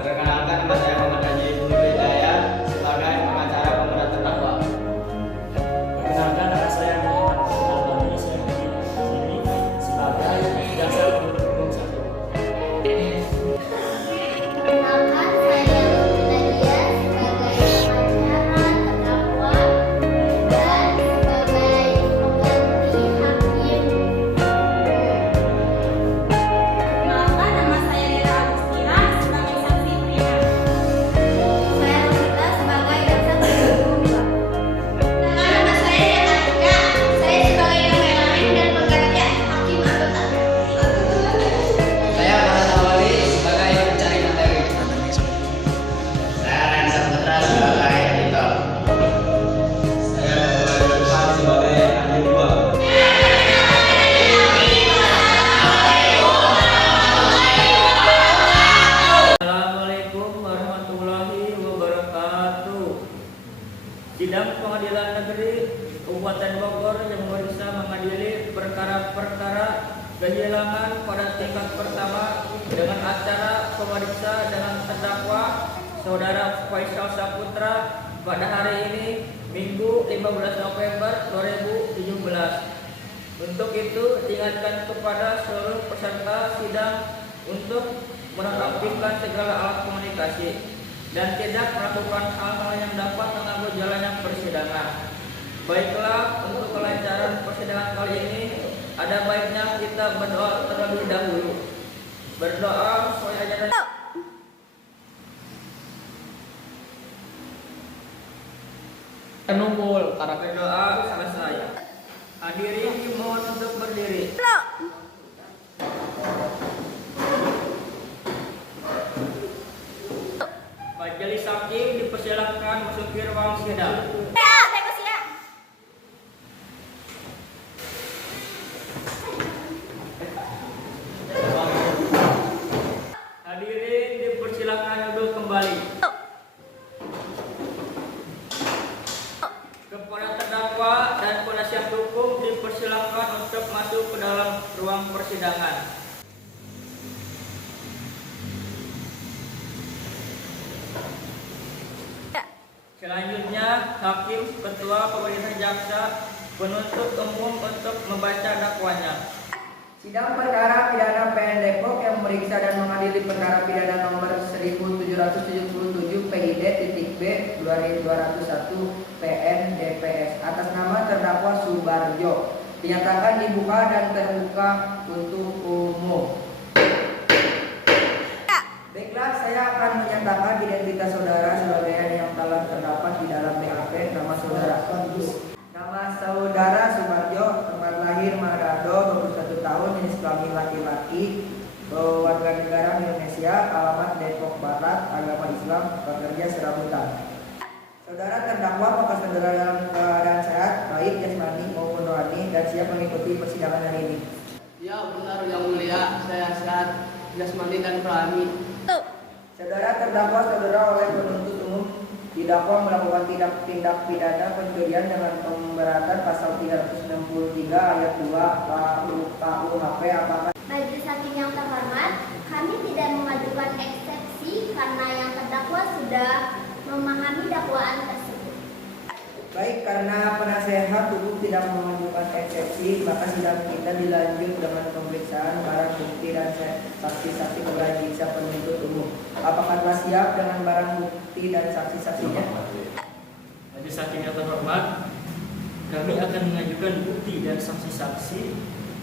Perkenalkan, nama saya Muhammad Haji Ibnu Hidayat sebagai pengacara pemeran terdakwa. Perkenalkan, nama saya Muhammad Al-Bani, saya di sini sebagai jaksa penuntut umum 1. Perkenalkan, saya Nadia sebagai pengacara terdakwa dan sebagai pengganti hakim. Perkenalkan, nama saya Lira Agustina sebagai saksi pria. Saya Rosita sebagai jaksa penuntut umum 2. Nama saya Yatalika, saya sebagai kameramen dan pengganti hakim anggota. Saya Farhan Awali sebagai pencari materi. Saya Rani Saputra sebagai editor. Saya Bapak Irfan sebagai ahli 2. Assalamualaikum warahmatullahi wabarakatuh. Sidang Pengadilan Negeri Kabupaten Bogor yang memeriksa mengadili perkara-perkara kehilangan pada tingkat pertama dengan acara pemeriksa dengan terdakwa Saudara Faisal Saputra pada hari ini Minggu 15 November 2017. Untuk itu diingatkan kepada seluruh peserta sidang untuk menonaktifkan segala alat komunikasi dan tidak melakukan hal-hal yang dapat mengganggu jalannya persidangan. Baiklah, untuk kelancaran persidangan kali ini ada baiknya kita berdoa terlebih dahulu. Berdoa sesuai ajaran Penumbul para berdoa selesai. Hadirin dimohon untuk berdiri. Majelis hakim dipersilakan masuk ke ruang sidang. Hadirin dipersilakan duduk kembali. Kepada terdakwa dan penasihat hukum dipersilakan untuk masuk ke dalam ruang persidangan. Selanjutnya, hakim, ketua, pemerintah, jaksa, penuntut umum untuk membaca dakwanya. Sidang perkara pidana PN Depok yang memeriksa dan mengadili perkara pidana nomor 1777 PID.B 2201 PN DPS atas nama terdakwa Subarjo dinyatakan dibuka dan terbuka untuk umum. Baiklah, saya akan menyatakan identitas saudara sebagaimana yang telah terdapat di dalam BAP. Nama saudara Subarjo, tempat lahir Manado, 21 tahun, jenis kelamin laki-laki, warga negara Indonesia, alamat Depok Barat, agama Islam, pekerja serabutan. Saudara terdakwa, apakah saudara dalam keadaan sehat, baik jasmani maupun rohani, dan siap mengikuti persidangan hari ini? Ya benar yang mulia, saya sehat jasmani dan rohani. Saudara terdakwa, saudara oleh penuntut umum didakwa melakukan tindak pidana pencurian dengan pemberatan pasal 363 ayat 2 KUHP. Apakah Majelis hakim yang terhormat, kami tidak mengajukan eksepsi karena yang terdakwa sudah memahami dakwaan tersebut. baik, karena penasehat hukum tidak mengajukan eksepsi, maka sidang kita dilanjut dengan pemeriksaan barang bukti dan saksi-saksi kepada jaksa penuntut umum. Apakah telah siap dengan barang bukti dan saksi-saksinya? Majelis hakim yang terhormat, kami akan mengajukan bukti dan saksi-saksi,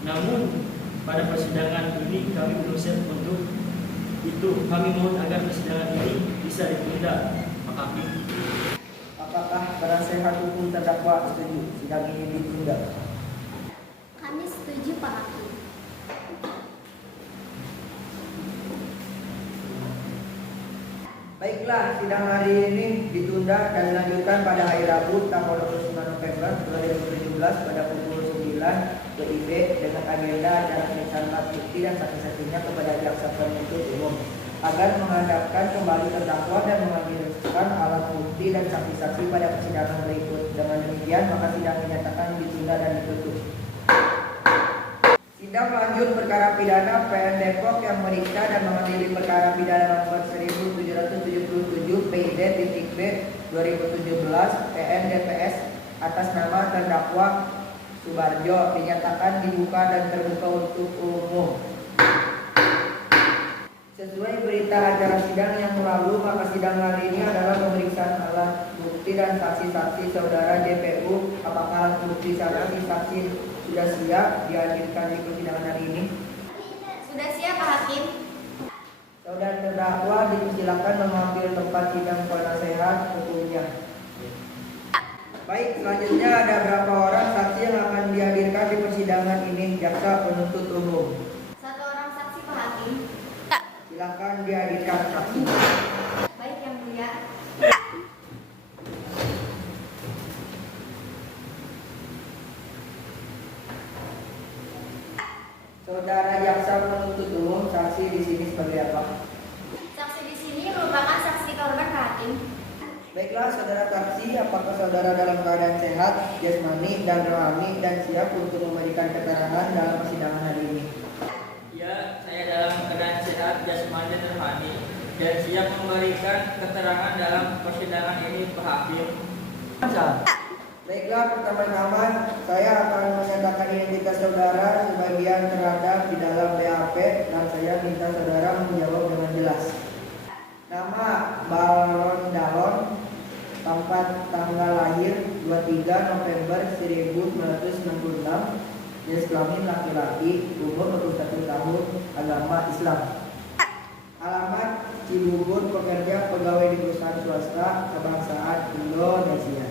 namun pada persidangan ini kami belum siap untuk itu. Kami mohon agar persidangan ini bisa ditunda, Pak Hakim. Apakah penasehat hukum terdakwa setuju sidang ini ditunda? Kami setuju, Pak Hakim. Baiklah, sidang hari ini ditunda dan dilanjutkan pada hari Rabu tanggal 29 November 2017 pada pukul 9 WIB dengan agenda dan pemeriksaan alat bukti dan saksi-saksinya kepada jaksa penuntut umum agar menghadapkan kembali terdakwa dan menghadirkan alat bukti dan saksi-saksi pada persidangan berikut. Dengan demikian, maka sidang dinyatakan ditunda dan ditutup. Sidang lanjut perkara pidana PN Depok yang meriksa dan mengadili perkara pidana nomor 1777 ID.B 2017 PN DPS atas nama terdakwa Subarjo dinyatakan dibuka dan terbuka untuk umum. Sesuai berita acara sidang yang lalu, maka sidang hari ini adalah pemeriksaan alat bukti dan saksi-saksi saudara JPU. Apakah alat bukti saksi-saksi sudah siap dihadirkan di persidangan hari ini? Sudah siap, Pak Hakim? Saudara terdakwa dipersilakan mengambil tempat sidang penasehat hukumnya. Baik, selanjutnya ada berapa orang saksi yang akan dihadirkan di persidangan ini? Jaksa penuntut umum. 1 orang saksi, Pak Hakim. Silakan dihadirkan saksi. Baik, Yang Mulia. Saudara jaksa penuntut umum, saksi di sini sebagai apa? Saksi di sini merupakan saksi korban, Pak Hakim. Baiklah, saudara saksi, apakah saudara dalam keadaan sehat, jasmani dan rohani dan siap untuk memberikan keterangan dalam persidangan hari ini? Ya, saya dalam keadaan sehat, jasmani dan rohani dan siap memberikan keterangan dalam persidangan ini, Pak Hakim. Baiklah, pertama-tama saya akan menyatakan identitas saudara sebagian terhadap di dalam BAP dan saya minta saudara menjawab dengan jelas. Nama Balon Dalon, tempat tanggal lahir 23 November 1966, jenis kelamin laki-laki, umur 21 tahun, agama Islam. Alamat Cibubur, pekerja pegawai di perusahaan swasta, kebangsaan Indonesia.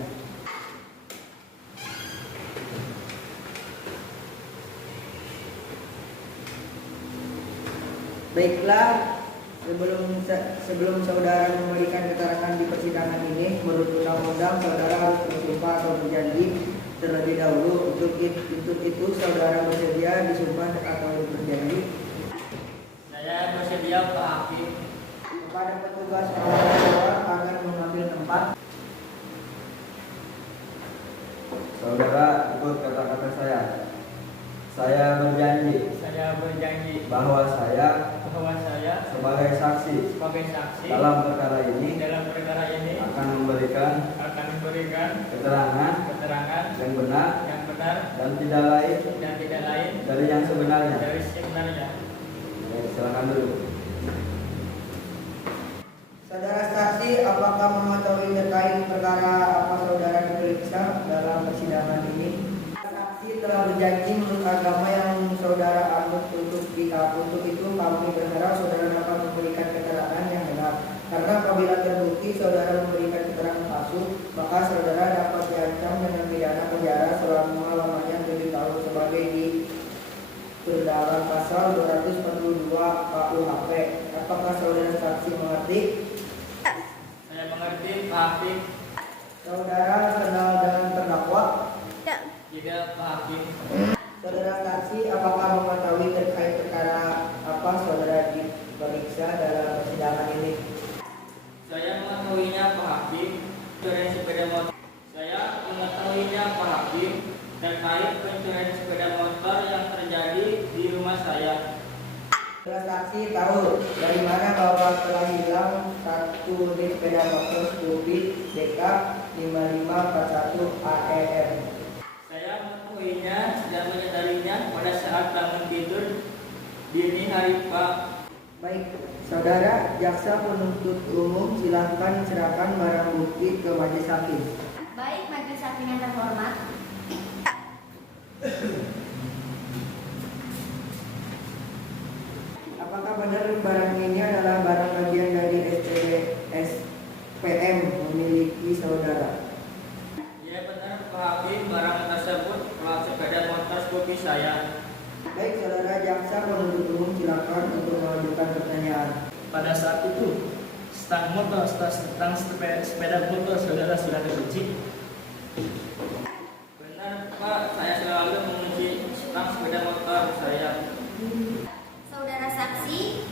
Baiklah, sebelum saudara memberikan keterangan di persidangan ini, menurut undang-undang saudara harus bersumpah atau berjanji terlebih dahulu. Untuk itu saudara bersedia disumpah atau berjanji? Saya bersedia, Pak Hakim. Kepada petugas pengawal agar mengambil tempat. Saudara ikut kata-kata saya. Saya berjanji Saya berjanji bahwa saya bahwa saya sebagai saksi sebagai saksi dalam perkara ini dalam perkara ini akan memberikan memberikan keterangan yang benar dan tidak lain dari yang sebenarnya. Baik, silakan dulu. Saudara saksi, apakah mengetahui terkait perkara apa saudara diperiksa dalam persidangan ini? Saksi telah berjanji menurut agama yang saudara anut untuk itu kami berharap saudara dapat memberikan keterangan yang benar. Karena apabila terbukti saudara memberikan keterangan palsu, maka saudara dapat diancam dengan pidana penjara selama-lamanya 7 tahun sebagai dalam pasal 242 KUHP. Apakah saudara saksi mengerti? Saya mengerti, Pak Hakim. Saudara kenal dengan terdakwa? Tidak, Pak Hakim. Saudara saksi, apakah mengetahui terkait perkara apa saudara diperiksa dalam persidangan ini? Saya mengetahuinya, Pak Hakim, pencurian sepeda motor. Saya mengetahuinya, Pak Hakim, terkait pencurian sepeda motor yang terjadi di rumah saya. Saudara saksi tahu dari mana bahwa telah hilang satu unit sepeda motor Scoopy DK 5541 AEM. Saya mengetahuinya dan menyadarinya pada saat bangun tidur dini hari, Pak. Baik, saudara jaksa penuntut umum silakan serahkan barang bukti ke majelis hakim. Baik, majelis hakim yang terhormat. Apakah benar barang ini adalah barang bagian dari SPM memiliki saudara? Ya benar, Pak Hakim, barang tersebut plat sepeda motor Scoopy saya. Baik, saudara jaksa penuntut umum silakan untuk mengajukan pertanyaan. Pada saat itu, stang sepeda motor saudara sudah dikunci. Benar, Pak, saya selalu mengunci stang sepeda motor saya. Saudara saksi,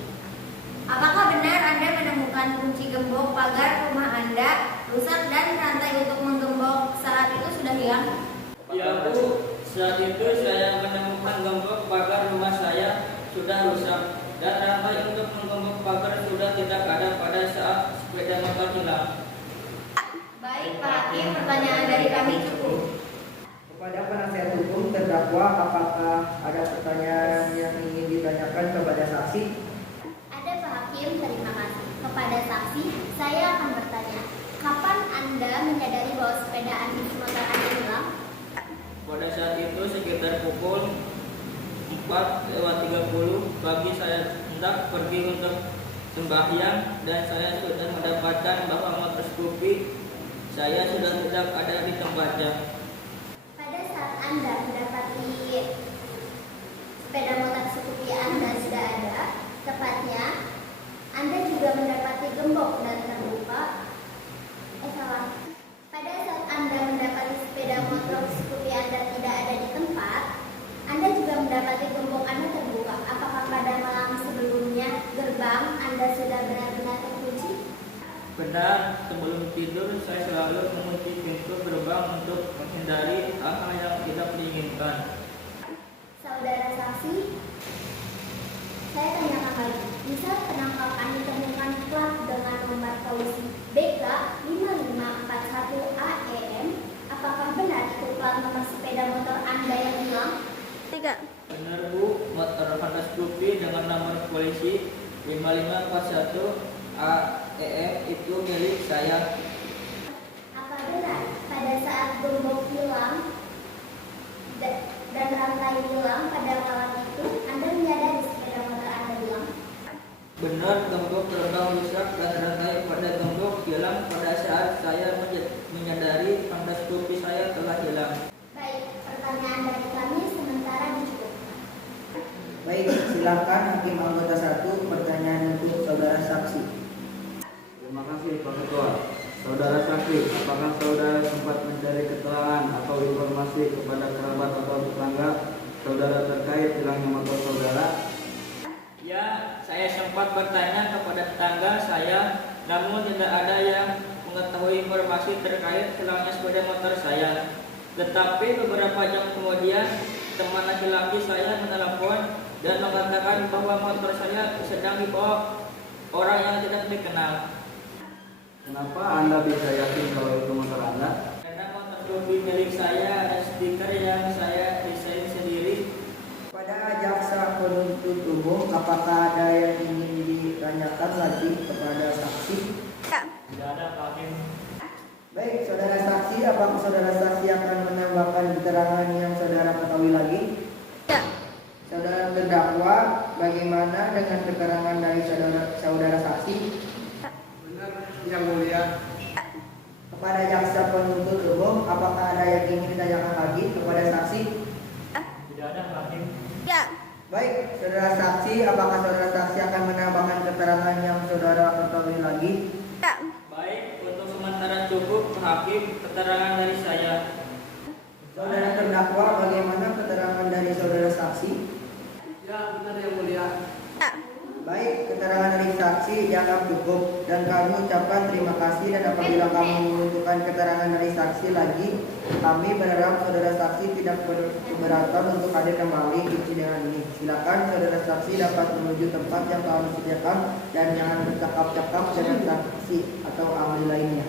apakah benar Anda menemukan kunci gembok pagar rumah Anda rusak dan rantai untuk menggembok saat itu sudah hilang? Ya, Bu, saat itu saya menemukan gembok pagar rumah saya sudah rusak dan rantai untuk menggembok pagar sudah tidak ada pada saat sepeda motor hilang. Baik Pak Hakim, pertanyaan dari kami cukup. Kepada penasihat hukum terdakwa, apakah ada pertanyaan yang ingin ditanyakan kepada saksi? Ada Pak Hakim, terima kasih. Kepada saksi, saya akan bertanya, kapan Anda menyadari bahwa sepeda motor Anda hilang? Pada saat itu sekitar pukul 4:30 pagi saya hendak pergi untuk sembahyang dan saya sudah mendapatkan bahwa motor Scoopy saya sudah tidak ada di tempatnya. Pada saat Anda mendapati sepeda motor Scoopy Anda sudah ada, tepatnya Anda juga mendapati gembok dan terbuka. Pada saat Anda mendapati sepeda motor Scoopy Anda tidak ada di tempat, Anda juga mendapati gembok Anda terbuka. Apakah pada malam sebelumnya gerbang Anda sudah benar-benar terkunci? Benar, sebelum tidur saya selalu mengunci pintu gerbang untuk menghindari hal-hal yang tidak diinginkan. Saudara saksi, saya tanyakan lagi. Misal penangkapan ditemukan plat dengan nomor polisi BK 5541 AEM, apakah benar itu plat nomor sepeda motor Anda yang hilang? 3. Benar Bu, motor Honda Scoopy dengan nomor polisi 5541 AEM itu milik saya. Apa benar pada saat gembok hilang dan rantai hilang pada malam itu Anda menyadari sepeda motor Anda hilang? Benar, gembok terbang rusak dan rantai pada gembok hilang pada saat saya menyadari Honda Scoopy saya telah hilang. Baik, pertanyaan dari kami sementara dicukupkan. Baik, silakan Hakim anggota 1 pertanyaan untuk saudara saksi. Terima kasih Pak Ketua. Saudara saksi, apakah saudara sempat mencari keterangan atau informasi kepada kerabat atau tetangga saudara terkait hilangnya motor saudara? Ya, saya sempat bertanya kepada tetangga saya, namun tidak ada yang mengetahui informasi terkait hilangnya sepeda motor saya. Tetapi beberapa jam kemudian, teman laki-laki saya menelepon dan mengatakan bahwa motor saya sedang dibawa orang yang tidak dikenal. Kenapa Anda bisa yakin kalau itu motor Anda? Karena motor Scoopy milik saya ada stiker yang saya desain sendiri. Pada jaksa penuntut umum, apakah ada yang ingin ditanyakan lagi kepada saksi? Tidak ada Pak Hakim. Baik, saudara saksi, apakah saudara saksi akan menambahkan keterangan yang saudara ketahui lagi? Saudara terdakwa, bagaimana dengan keterangan dari saudara saksi? Benar yang mulia. Kepada jaksa penuntut umum, apakah ada yang ingin ditanyakan lagi kepada saksi? Tidak ada Pak Hakim. Baik, saudara saksi, apakah saudara saksi akan menambahkan keterangan yang saudara ketahui lagi? Baik, untuk sementara cukup Pak Hakim keterangan dari saya. Saudara terdakwa, bagaimana keterangan dari saudara saksi? Ya, benar yang mulia. Baik, keterangan dari saksi dianggap cukup dan kami ucapkan terima kasih, dan apabila kami membutuhkan keterangan dari saksi lagi, kami berharap saudara saksi tidak keberatan untuk hadir kembali di sidang ini. Silakan saudara saksi dapat menuju tempat yang kami sediakan dan jangan bercakap-cakap dengan saksi atau ahli lainnya.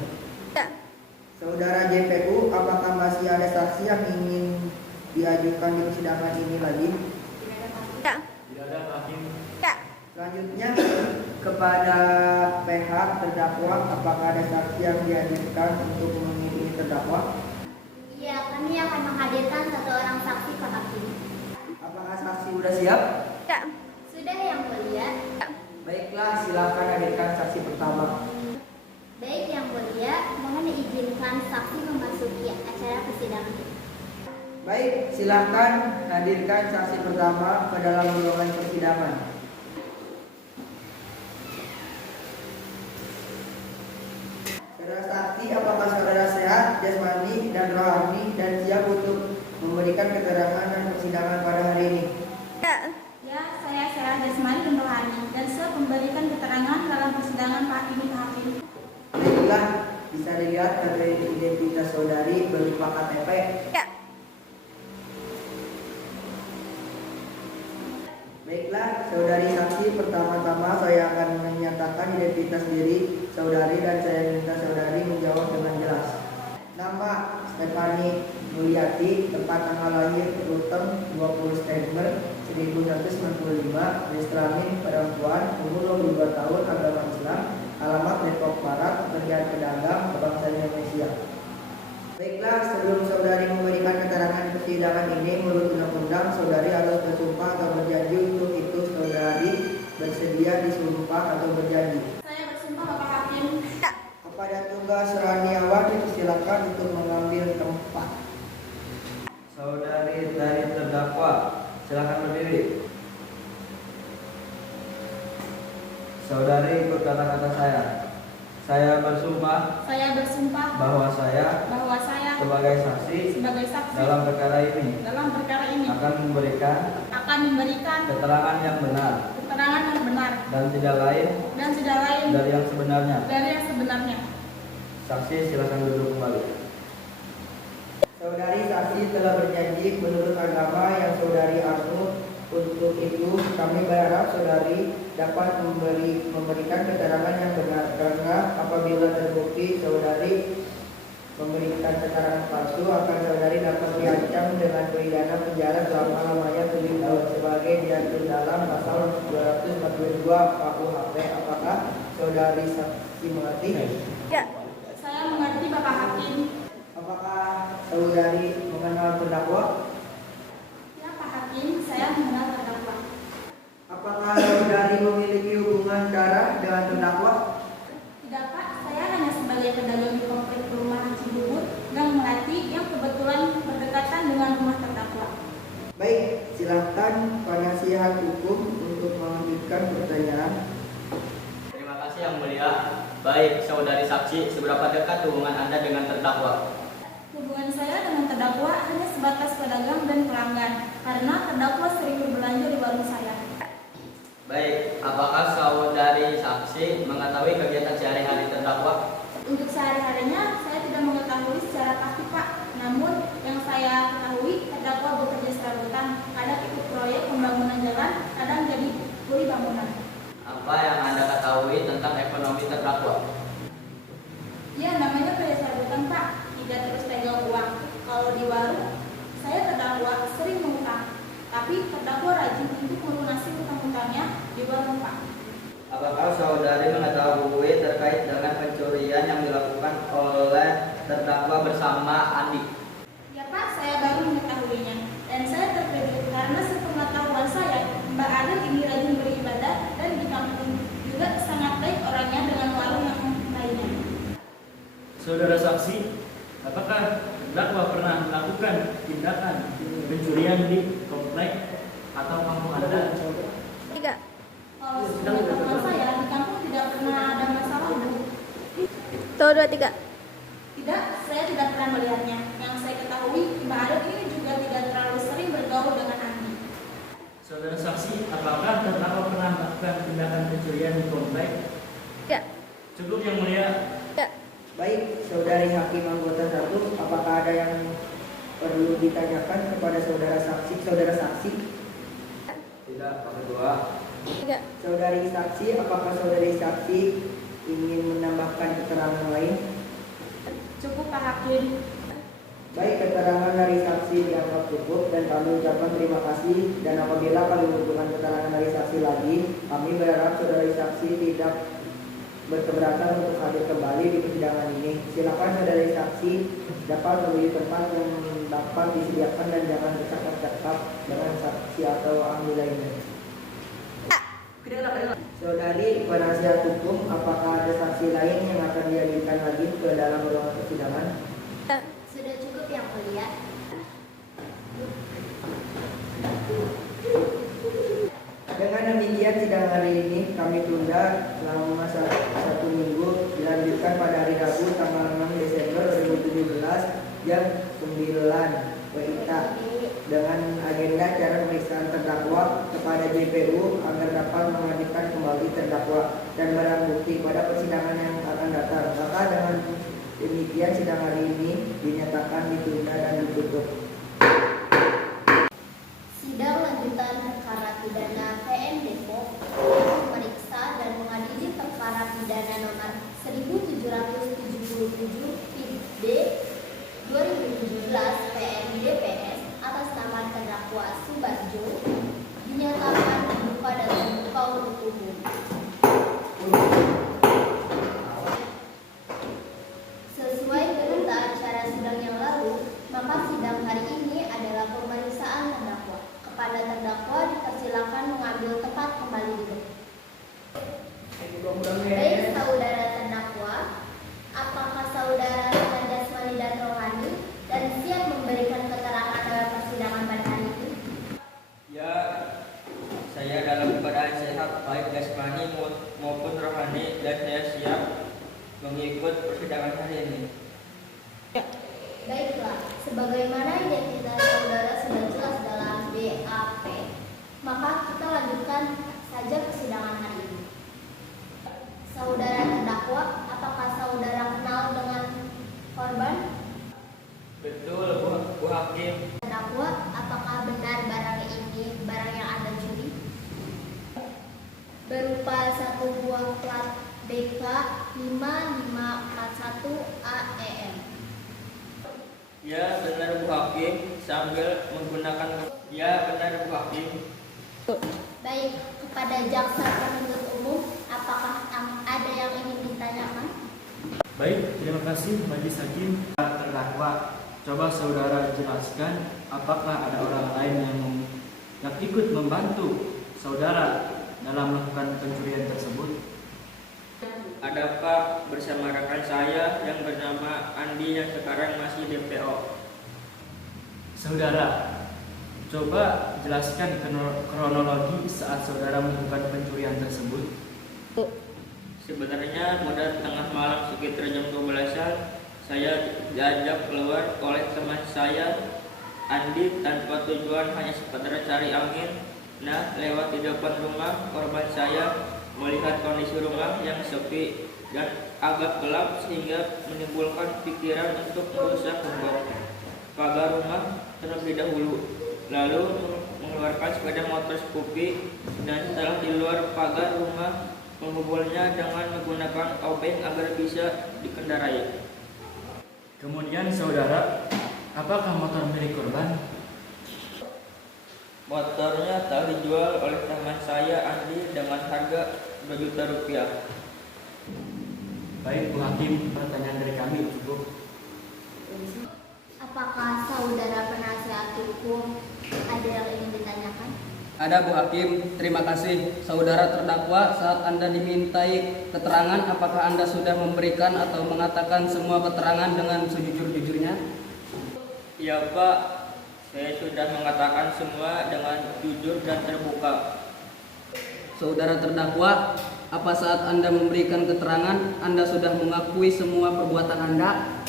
Saudara JPU, apakah masih ada saksi yang ingin diajukan di persidangan ini lagi? Tidak ada Pak Hakim. Selanjutnya kepada pihak terdakwa, apakah ada saksi yang dihadirkan untuk mengiringi terdakwa? Iya, kami akan menghadirkan satu orang saksi Pak Hakim. Apakah saksi sudah siap? Sudah yang mulia. Baiklah, silakan hadirkan saksi pertama. Baik yang mulia, mohon diizinkan saksi memasuki acara persidangan. Baik, silakan hadirkan saksi pertama ke dalam ruangan persidangan. Saudara saksi, apakah saudara sehat, jasmani dan rohani dan siap untuk memberikan keterangan dan persidangan pada hari ini? Ya, saya sehat jasmani dan rohani dan siap memberikan keterangan dalam persidangan Pak Hakim. Baiklah, bisa dilihat dari identitas saudari berupa KTP. Baiklah, saudari saksi, pertama-tama saya akan menyatakan menyatakan identitas diri saudari dan saya minta saudari menjawab dengan jelas. Nama Stefani Mulyati, tempat tanggal lahir Rutem 20 September 1995, jenis kelamin perempuan, umur 22 tahun, agama Islam, alamat Depok Barat, pekerjaan pedagang, kebangsaan Indonesia. Baiklah, sebelum saudari memberikan keterangan di persidangan ini menurut undang-undang, saudari harus bersumpah atau berjanji. Untuk itu saudari bersedia disumpah atau berjanji? Saya bersumpah Bapak Hakim. Kepada tugas Raniawan dipersilakan untuk mengambil tempat. Saudari dari terdakwa, silakan berdiri. Saudari ikut kata-kata saya. Saya bersumpah Saya bersumpah bahwa saya bahwa saya sebagai saksi sebagai saksi dalam perkara ini dalam perkara ini akan memberikan akan memberikan keterangan yang benar keterangan yang benar dan tidak lain dari yang sebenarnya. sebenarnya. Saksi silakan duduk kembali. Saudari saksi telah berjanji menurut agama yang saudari anut. Untuk itu kami berharap saudari dapat memberikan keterangan yang benar, karena apabila terbukti saudari memberikan keterangan palsu akan saudari dapat diancam dengan pidana penjara selama-lamanya 7 tahun sebagai diatur dalam pasal 242 KUHP. Apakah saudari saksi mengerti? Saya mengerti Bapak Hakim. Apakah saudari mengenal terdakwa? Ya Pak Hakim, saya mengenal terdakwa. Apakah saudari memiliki hubungan darah dengan terdakwa? Tidak Pak, saya hanya sebagai pedagang di komplek perumahan Cibubur Gang Melati yang kebetulan berdekatan dengan rumah terdakwa. Baik, silakan penasihat hukum untuk melanjutkan pertanyaan. Terima kasih Yang Mulia. Baik, saudari saksi, seberapa dekat hubungan Anda dengan terdakwa? Hubungan saya dengan terdakwa hanya sebatas pedagang dan pelanggan, karena terdakwa sering berbelanja di warung saya. Baik, apakah saudari saksi mengetahui kegiatan sehari-hari terdakwa? Untuk sehari-harinya saya tidak mengetahui secara pasti Pak, namun yang saya ketahui terdakwa bekerja serabutan, kadang ikut proyek pembangunan jalan, kadang jadi kuli bangunan. Apa yang Anda ketahui tentang ekonomi terdakwa? Ya, namanya kerja serabutan Pak, tidak terus pegang uang. Kalau di warung, saya terdakwa sering mengutang, tapi terdakwa rajin untuk melunasi utang-utangnya di warung Pak. Apakah saudari mengetahui terkait dengan pencurian yang dilakukan oleh terdakwa bersama Andi? Ya Pak, saya baru mengetahuinya, dan saya terkejut karena sepengetahuan saya, Mbak Adel ini rajin beribadah dan di kampung juga sangat baik orangnya dengan warung yang lainnya. Saudara saksi, apakah terdakwa pernah melakukan tindakan pencurian di komplek atau kampung Anda? Kalau sepengetahuan saya, di kampung tidak pernah ada masalah, Bu. Tuh, 2, 3. Tidak, saya tidak pernah melihatnya. Yang saya ketahui, Mbak Adel ini juga tidak terlalu sering bergaul dengan Andi. Saudara saksi, apakah terdakwa pernah melakukan tindakan pencurian di komplek? Ya. Cukup Yang Mulia. Baik, saudari hakim anggota 1, apakah ada yang perlu ditanyakan kepada saudara saksi? Tidak, Pak Ketua. Saudari saksi, apakah saudari saksi ingin menambahkan keterangan lain? Cukup Pak Hakim. Baik, keterangan dari saksi dianggap cukup dan kami ucapkan terima kasih. Dan apabila kami membutuhkan keterangan dari saksi lagi, kami berharap saudari saksi tidak berkeberatan untuk hadir kembali di persidangan ini. Silakan saudari saksi dapat memilih tempat yang dapat disediakan dan jangan dekat-dekat dengan saksi atau ahli lainnya. Saudari penasihat hukum, apakah ada saksi lain yang akan dihadirkan lagi ke dalam ruangan persidangan? Sudah cukup Yang Mulia. Dengan demikian sidang hari ini kami tunda selama 1 minggu, dilanjutkan pada hari Rabu tanggal 6 Desember 2017 jam 9 WITA dengan agenda cara pemeriksaan terdakwa kepada JPU agar dapat menghadirkan kembali terdakwa dan barang bukti pada persidangan yang akan datang. Maka dengan demikian sidang hari ini dinyatakan ditunda dan ditutup. Sidang lanjutan perkara pidana PM Depok yang memeriksa dan mengadili perkara pidana nomor 1777 D 2017 PM-DPS atas nama terdakwa Subarjo dinyatakan dibuka dan terbuka untuk umum. Sesuai berita acara sidang yang lalu, maka sidang hari ini adalah pemeriksaan terdakwa. Kepada terdakwa dipersilakan mengambil tempat kembali duduk. Baik saudara terdakwa, apakah saudara sehat jasmani dan rohani dan siap memberikan keterangan dalam persidangan pada hari ini? Ya, saya dalam keadaan sehat baik jasmani maupun rohani dan saya siap mengikut persidangan hari ini. Baiklah, sebagaimana identitas saudara sudah jelas dalam BAP, maka kita lanjutkan saja persidangan hari ini. Saudara terdakwa, apakah saudara kenal dengan korban? Betul, Bu Hakim. Terdakwa, apakah benar barang ini barang yang Anda curi? Berupa satu buah plat BK 5541 AEM. Ya, benar Bu Hakim. Sambil menggunakan benar Bu Hakim. Baik, kepada jaksa penuntut umum, apakah ada yang ingin ditanyakan? Baik, terima kasih Majelis Hakim. Terdakwa, coba saudara jelaskan apakah ada orang lain yang ikut membantu saudara dalam melakukan pencurian tersebut? Ada Pak, bersama rekan saya yang bernama Andi yang sekarang masih DPO. Saudara, coba jelaskan kronologi saat saudara melakukan pencurian tersebut. Sebenarnya pada tengah malam sekitar jam 12-an saya diajak keluar oleh teman saya Andi tanpa tujuan, hanya sekedar cari angin. Nah, lewat di depan rumah korban saya melihat kondisi rumah yang sepi dan agak gelap sehingga menimbulkan pikiran untuk merusak pagar rumah terlebih dahulu. Lalu mengeluarkan sepeda motor Scoopy dan setelah di luar pagar rumah mengumpulnya dengan menggunakan obeng agar bisa dikendarai. Kemudian saudara, apakah motor milik korban? Motornya telah dijual oleh teman saya Andi dengan harga 2 juta rupiah. Baik Bu Hakim, pertanyaan dari kami cukup. Apakah saudara penasihat hukum ada yang ingin ditanyakan? Ada Bu Hakim, terima kasih. Saudara terdakwa, saat Anda dimintai keterangan, apakah Anda sudah memberikan atau mengatakan semua keterangan dengan sejujur-jujurnya? Ya Pak, saya sudah mengatakan semua dengan jujur dan terbuka. Saudara terdakwa, apa saat Anda memberikan keterangan, Anda sudah mengakui semua perbuatan Anda?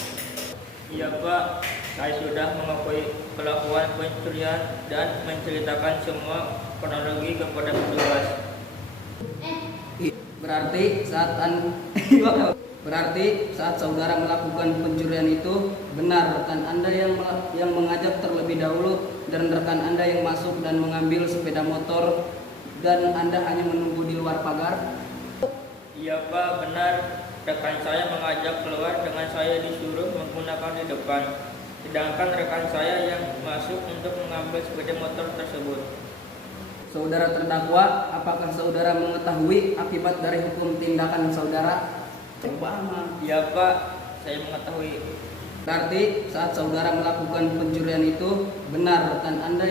Iya Pak, saya sudah mengakui pelakuan pencurian dan menceritakan semua kronologi kepada petugas. Berarti saat saudara melakukan pencurian itu, benar rekan Anda yang mengajak terlebih dahulu dan rekan Anda yang masuk dan mengambil sepeda motor dan Anda hanya menunggu di luar pagar? Iya Pak, benar. Rekan saya mengajak keluar dengan saya disuruh menggunakan di depan. Sedangkan rekan saya yang masuk untuk mengambil sepeda motor tersebut. Saudara terdakwa, apakah saudara mengetahui akibat dari hukum tindakan saudara? Iya Pak, saya mengetahui. Berarti saat saudara melakukan pencurian itu, benar rekan Anda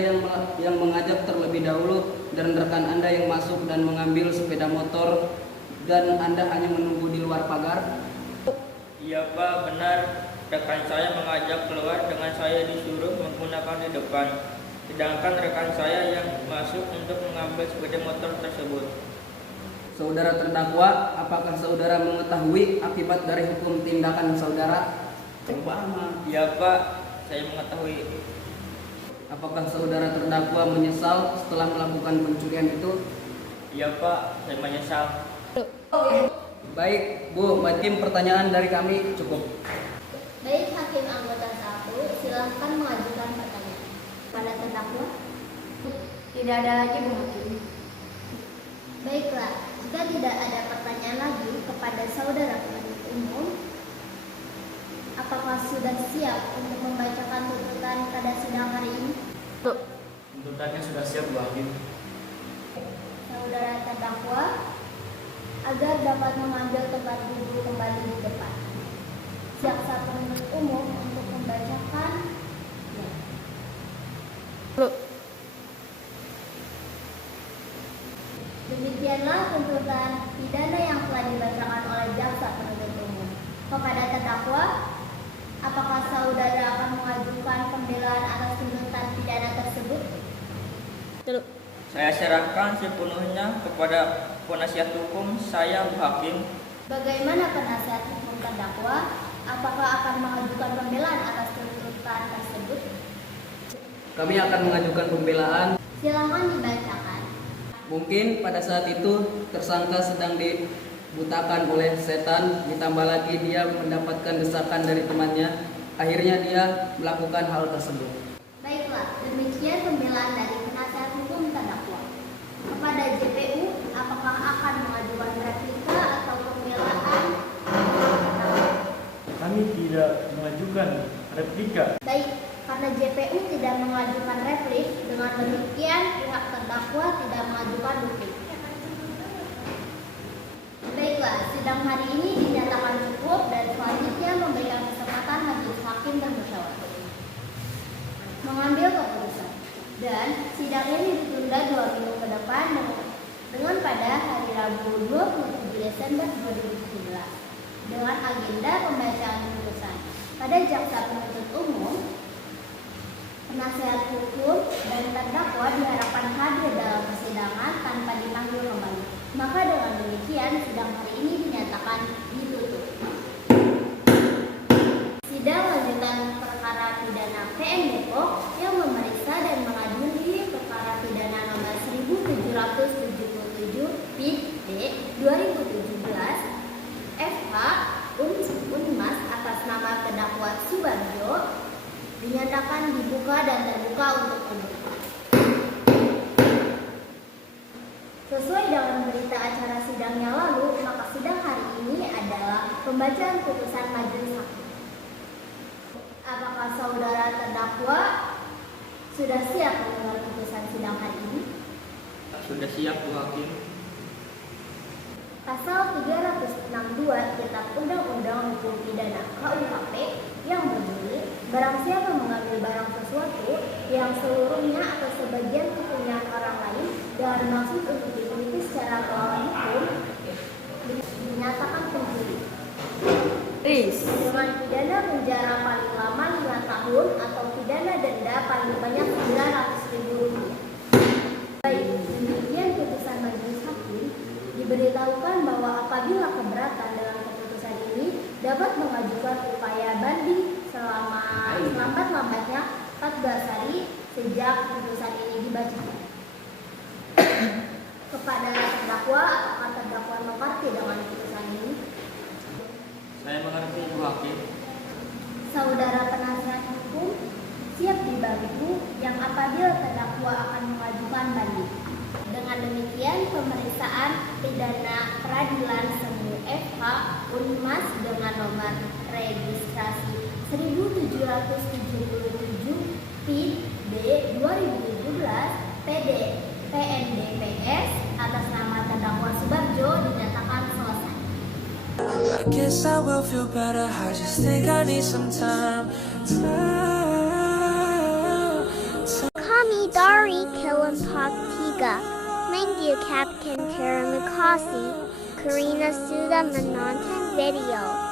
yang mengajak terlebih dahulu dan rekan Anda yang masuk dan mengambil sepeda motor dan Anda hanya menunggu di luar pagar? Iya Pak, benar. Rekan saya mengajak keluar dengan saya disuruh menggunakan di depan. Sedangkan rekan saya yang masuk untuk mengambil sepeda motor tersebut. Saudara terdakwa, apakah saudara mengetahui akibat dari hukum tindakan saudara? Iya Pak, saya mengetahui. Apakah saudara terdakwa menyesal setelah melakukan pencurian itu? Iya Pak, saya menyesal. Baik, Bu Hakim, pertanyaan dari kami cukup. Baik, Hakim anggota 1, silahkan mengajukan pertanyaan. Pada terdakwa? Tidak ada lagi Bu Hakim. Baiklah, Jika tidak ada pertanyaan lagi kepada saudara penuntut umum, apakah sudah siap untuk membacakan tuntutan pada sidang hari ini? Tuntutannya sudah siap, Bu Hakim. Saudara terdakwa, agar dapat mengambil tempat duduk kembali di depan. Jaksa penuntut umum untuk membacakan. Demikianlah tuntutan pidana yang telah dibacakan oleh jaksa penuntut umum. Kepada terdakwa, apakah saudara akan mengajukan pembelaan atas tuntutan pidana tersebut? Saya serahkan sepenuhnya kepada penasihat hukum saya, Bu Hakim. Bagaimana penasihat hukum terdakwa? Apakah akan mengajukan pembelaan atas tuntutan tersebut? Kami akan mengajukan pembelaan. Silakan dibacakan. Mungkin pada saat itu tersangka sedang dibutakan oleh setan, ditambah lagi dia mendapatkan desakan dari temannya, akhirnya dia melakukan hal tersebut. Baiklah, demikian pembelaan dari penasihat hukum terdakwa. Kepada JPU, apakah akan mengajukan replika atau pembelaan? Kami tidak mengajukan replika. Baik, karena JPU tidak mengajukan replik, dengan demikian pihak terdakwa tidak mengajukan duplik. Baiklah, sidang hari ini dinyatakan cukup dan selanjutnya memberikan kesempatan majelis hakim bermusyawarah mengambil keputusan. Dan sidang ini ditunda 2 minggu ke depan dengan pada hari Rabu 27 Desember 2017 dengan agenda pembacaan putusan. Pada jaksa penuntut umum, penasihat hukum dan terdakwa diharapkan hadir dalam persidangan tanpa dipanggil kembali. Maka dengan demikian sidang hari ini dinyatakan ditutup. Sidang lanjutan perkara pidana PN Depok yang memeriksa dan mengadili perkara pidana nomor 1777 PID 2017 FH Unmas atas nama terdakwa Subarjo dinyatakan dibuka dan terbuka untuk umum. Sesuai dengan berita acara sidang yang lalu, maka sidang hari ini adalah pembacaan putusan majelis hakim. Apakah saudara terdakwa sudah siap mendengar putusan sidang hari ini? Sudah siap, Bu Hakim. Pasal 362 Kitab Undang-Undang Hukum Pidana KUHP yang berbunyi, barang siapa mengambil barang sesuatu yang seluruhnya atau sebagian kepunyaan orang lain dengan maksud untuk dimiliki secara melawan hukum dinyatakan pencuri. Dengan pidana penjara paling lama 5 tahun atau pidana denda paling banyak 900.000 rupiah. Baik, demikian putusan majelis hakim. Diberitahukan bahwa apabila keberatan dalam keputusan ini dapat mengajukan upaya banding selama lambat-lambatnya 14 hari sejak putusan ini dibacakan. Kepada terdakwa, apakah terdakwa mengerti dengan putusan ini? Saya mengerti, Bu Hakim. Saudara penasihat hukum siap dibantu yang apabila terdakwa akan mengajukan banding. Dengan demikian, pemeriksaan pidana peradilan semu FH Unmas dengan nomor registrasi 1777 PID 2017 PD PNDPS atas nama terdakwa Subarjo dinyatakan selesai. I guess I will feel better. I just think I need some time. Kami dari Kelompok 3. Thank you, Captain Terramukasi. Karina sudah menonton video.